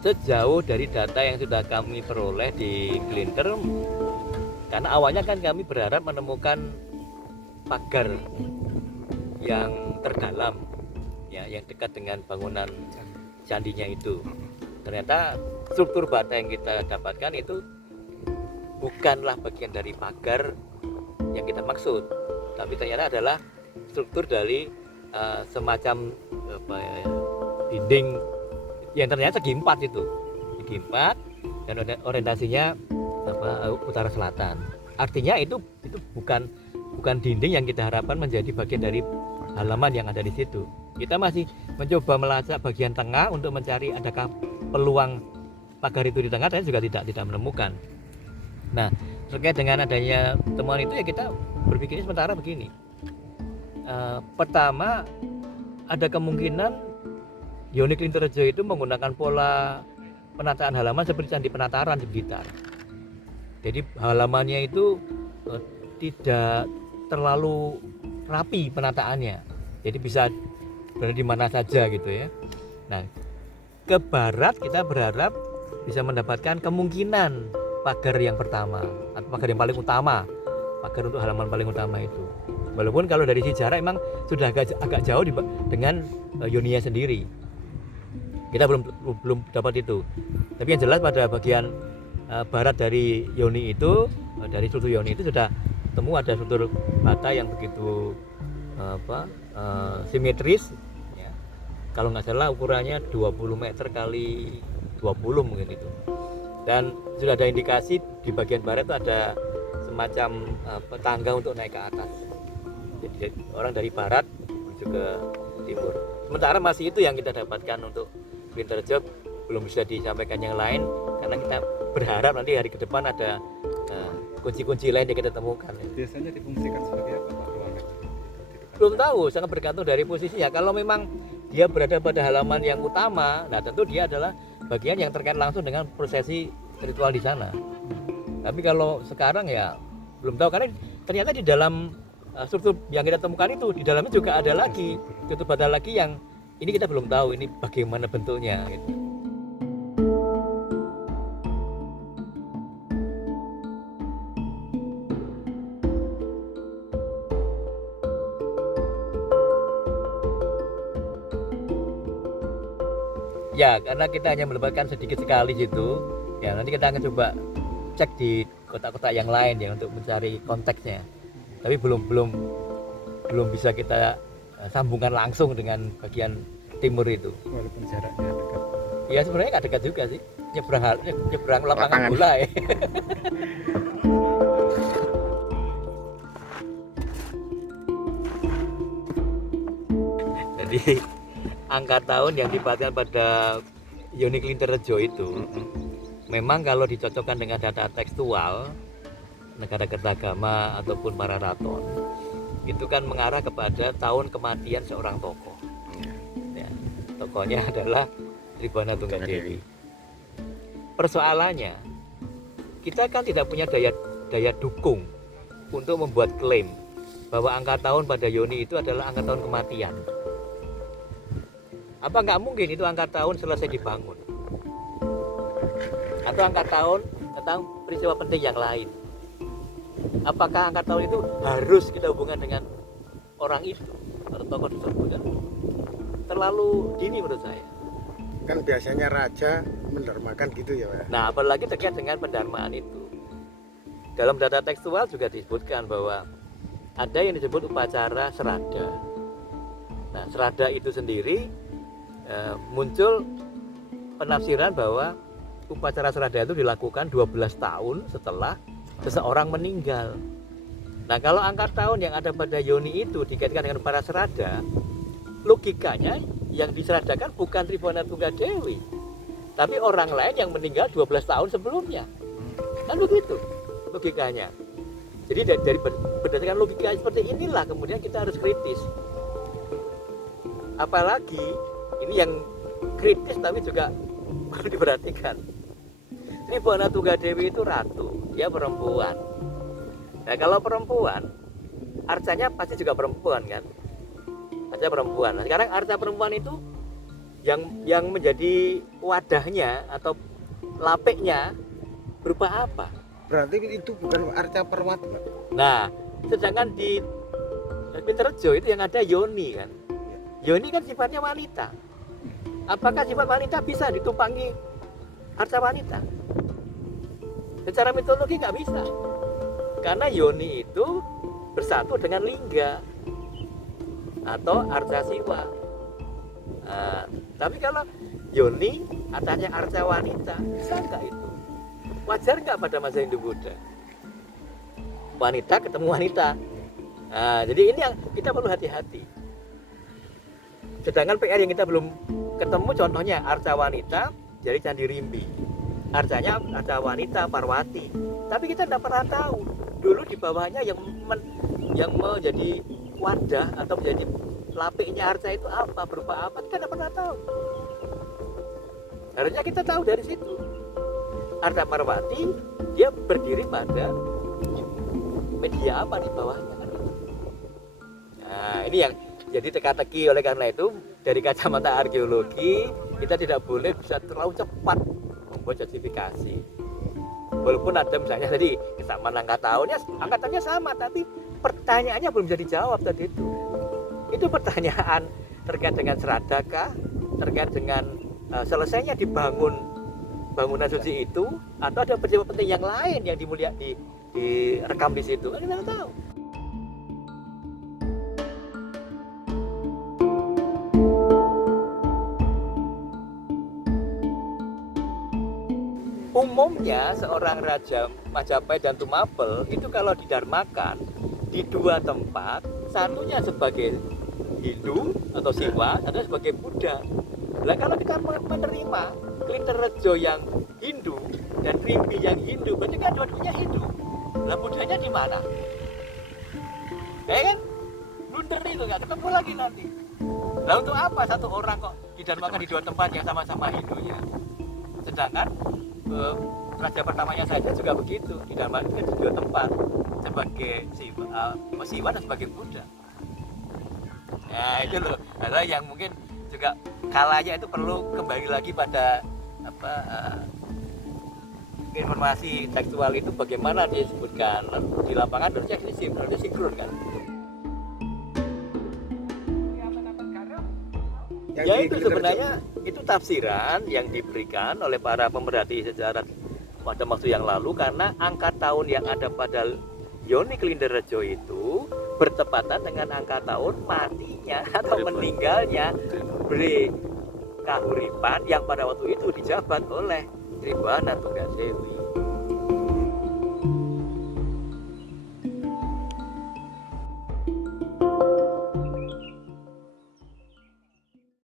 Sejauh dari data yang sudah kami peroleh di Glinter, karena awalnya kan kami berharap menemukan pagar yang terdalam, ya, yang dekat dengan bangunan candinya itu. Ternyata struktur bata yang kita dapatkan itu bukanlah bagian dari pagar yang kita maksud, tapi ternyata adalah struktur dari semacam dinding yang ternyata segi empat itu, segi empat, dan orientasinya utara selatan. Artinya itu bukan dinding yang kita harapkan menjadi bagian dari halaman yang ada di situ. Kita masih mencoba melacak bagian tengah untuk mencari adakah peluang pagar itu di tengah, dan juga tidak menemukan. Nah, terkait dengan adanya temuan itu ya kita berpikir sementara begini. Pertama, ada kemungkinan Yoni Klinterjo itu menggunakan pola penataan halaman seperti Candi Penataran di Blitar. Jadi halamannya itu tidak terlalu rapi penataannya. Jadi bisa berada di mana saja gitu ya. Nah, ke barat kita berharap bisa mendapatkan kemungkinan pagar yang pertama atau pagar yang paling utama, pagar untuk halaman paling utama itu. Walaupun kalau dari sisi jarak emang sudah agak jauh dengan Yonia sendiri. Kita belum dapat itu. Tapi yang jelas pada bagian barat dari Yoni itu, dari struktur Yoni itu sudah temu ada struktur bata yang begitu simetris. Ya. Kalau nggak salah ukurannya 20 meter kali 20 mungkin itu. Dan sudah ada indikasi di bagian barat itu ada semacam tangga untuk naik ke atas. Jadi orang dari barat menuju ke timur. Sementara masih itu yang kita dapatkan untuk Klinterjo, belum bisa disampaikan yang lain karena kita berharap nanti hari ke depan ada kunci-kunci lain yang kita temukan. Biasanya difungsikan sebagai apa Pak ruangan? Belum tahu, sangat bergantung dari posisinya. Kalau memang dia berada pada halaman yang utama, nah tentu dia adalah bagian yang terkait langsung dengan prosesi ritual di sana. Tapi kalau sekarang ya belum tahu, karena ternyata di dalam struktur yang kita temukan itu di dalamnya juga ada lagi struktur bata lagi yang ini kita belum tahu ini bagaimana bentuknya gitu. Ya, karena kita hanya melibatkan sedikit sekali situ, ya nanti kita akan coba cek di kotak-kotak yang lain ya untuk mencari konteksnya. Tapi belum bisa kita sambungkan langsung dengan bagian timur itu. Walaupun jaraknya dekat. Ya sebenarnya nggak dekat juga sih, nyebrang lapangan bola ya. Jadi angka tahun yang dipatkan pada Yoni Klinterjo itu memang kalau dicocokkan dengan data tekstual negara Kertagama ataupun para raton itu kan mengarah kepada tahun kematian seorang tokoh. Ya, tokohnya adalah Tribana Tunggadewi. Persoalannya kita kan tidak punya daya dukung untuk membuat klaim bahwa angka tahun pada Yoni itu adalah angka tahun kematian. Apa nggak mungkin itu angka tahun selesai dibangun? Atau angka tahun tentang peristiwa penting yang lain? Apakah angka tahun itu harus kita hubungkan dengan orang itu atau tokoh tersebut? Terlalu dini menurut saya. Kan biasanya raja mendarmakan gitu ya Pak. Nah, apalagi terkait dengan pendarmaan itu. Dalam data tekstual juga disebutkan bahwa ada yang disebut upacara serada. Nah, serada itu sendiri muncul penafsiran bahwa upacara serada itu dilakukan 12 tahun setelah seseorang meninggal. Nah, kalau angka tahun yang ada pada Yoni itu dikaitkan dengan para serada, logikanya yang diseradakan bukan Tribana Tunggadewi, tapi orang lain yang meninggal 12 tahun sebelumnya. Kan begitu logikanya. Jadi dari berdasarkan logika seperti inilah kemudian kita harus kritis. Apalagi ini yang kritis tapi juga perlu diperhatikan. Tribana Tunggadewi itu ratu, dia perempuan. Nah, kalau perempuan, arcanya pasti juga perempuan kan? Arca perempuan. Nah, sekarang arca perempuan itu yang menjadi wadahnya atau lapeknya berupa apa? Berarti itu bukan Arca Parwati, Pak. Nah, sedangkan di Pinterjo itu yang ada yoni kan. Yoni kan sifatnya wanita. Apakah sifat wanita bisa ditumpangi arca wanita? Secara mitologi nggak bisa. Karena yoni itu bersatu dengan lingga atau arca siwa. Nah, tapi kalau yoni arcanya arca wanita, bisa nggak itu? Wajar nggak pada masa Hindu Buddha? Wanita ketemu wanita. Nah, jadi ini yang kita perlu hati-hati. Sedangkan PR yang kita belum ketemu contohnya arca wanita dari Candi Rimbi. Arcanya arca wanita Parwati. Tapi kita tidak pernah tahu dulu di bawahnya yang menjadi wadah atau menjadi lapiknya arca itu apa, berupa apa, kita tidak pernah tahu. Harusnya kita tahu dari situ. Arca Parwati dia berdiri pada media apa di bawahnya kan? Nah, ini yang jadi teka-teki. Oleh karena itu dari kacamata arkeologi kita tidak boleh bisa terlalu cepat membuat justifikasi. Walaupun ada misalnya tadi kesamaan angkatannya sama, tapi pertanyaannya belum bisa dijawab tadi itu. Itu pertanyaan terkait dengan seradakah, terkait dengan selesainya dibangun bangunan suci itu, atau ada pejabat penting yang lain yang direkam di situ, kan kita nggak tahu. Umumnya seorang raja Majapahit dan Tumapel itu kalau didarmakan di dua tempat, satunya sebagai Hindu atau Siwa, satunya sebagai Buddha. Nah, kalau kita menerima Klinterrejo yang Hindu dan Rimbi yang Hindu, berarti kan dua-duanya Hindu. Nah, Buddhanya di mana? Kan blunder itu, nggak ketemu lagi nanti. Nah, untuk apa satu orang kok didarmakan di dua tempat yang sama-sama Hindunya? Sedangkan raja pertamanya saja juga begitu, didarmakan di dua tempat sebagai Siwa dan sebagai Buddha. Nah, itu loh, ada yang mungkin juga kalanya itu perlu kembali lagi pada informasi tekstual itu bagaimana disebutkan di lapangan, harusnya sinkron kan. Ya itu sebenarnya itu tafsiran yang diberikan oleh para pemerhati sejarah pada waktu yang lalu, karena angka tahun yang ada pada Yoni Klinderrejo itu bertepatan dengan angka tahun matinya atau meninggalnya Bre Kahuripan yang pada waktu itu dijabat oleh Tribana Tunggadewi.